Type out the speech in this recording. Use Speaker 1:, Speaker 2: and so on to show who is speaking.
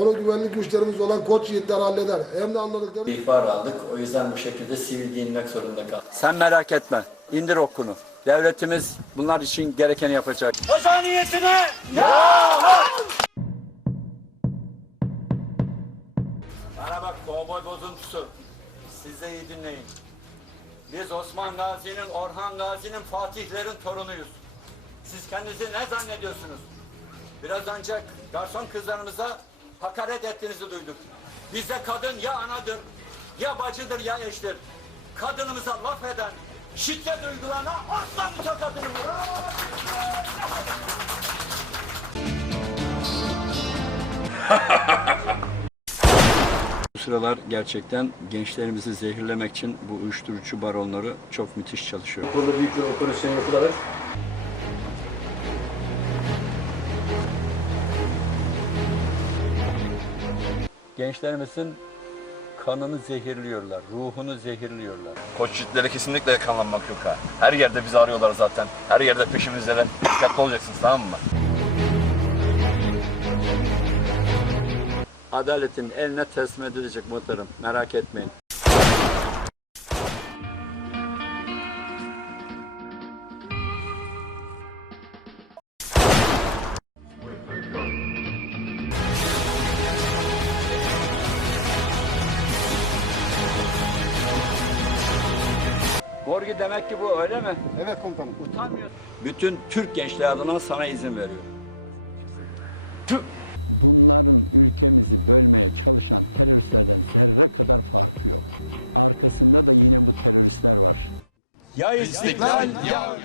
Speaker 1: Onu güvenlik güçlerimiz olan koç yiğitler halleder. Hem de anladıkları
Speaker 2: İhbar aldık. O yüzden bu şekilde sivil giyinmek zorunda kaldık.
Speaker 3: Sen merak etme. İndir okunu. Devletimiz bunlar için gerekeni yapacak. Bana bak kovboy bozuntusu. Siz de iyi dinleyin. Biz Osman Gazi'nin, Orhan Gazi'nin, Fatihlerin torunuyuz. Siz kendinizi ne zannediyorsunuz? Biraz önce garson kızlarımıza hakaret ettiğinizi duyduk. Bizde kadın ya anadır, ya bacıdır, ya eştir. Kadınımıza laf eden, şiddet uygulana asla mütakatını Bu sıralar gerçekten gençlerimizi zehirlemek için bu uyuşturucu baronları çok müthiş çalışıyor.
Speaker 2: Burada büyük bir operasyon yapılarak
Speaker 3: Gençlerimizin kanını zehirliyorlar, ruhunu zehirliyorlar.
Speaker 4: Koç yiğitlere kesinlikle yakalanmak yok ha. Her yerde bizi arıyorlar zaten. Her yerde peşimizdeler. Dikkatli olacaksınız tamam mı?
Speaker 3: Adaletin eline teslim edilecek muhtarım. Merak etmeyin. Gorgi demek ki bu öyle mi?
Speaker 1: Evet komutanım.
Speaker 3: Utanmıyor. Bütün Türk gençliği adına sana izin veriyorum. Tüh! Ya istiklal ya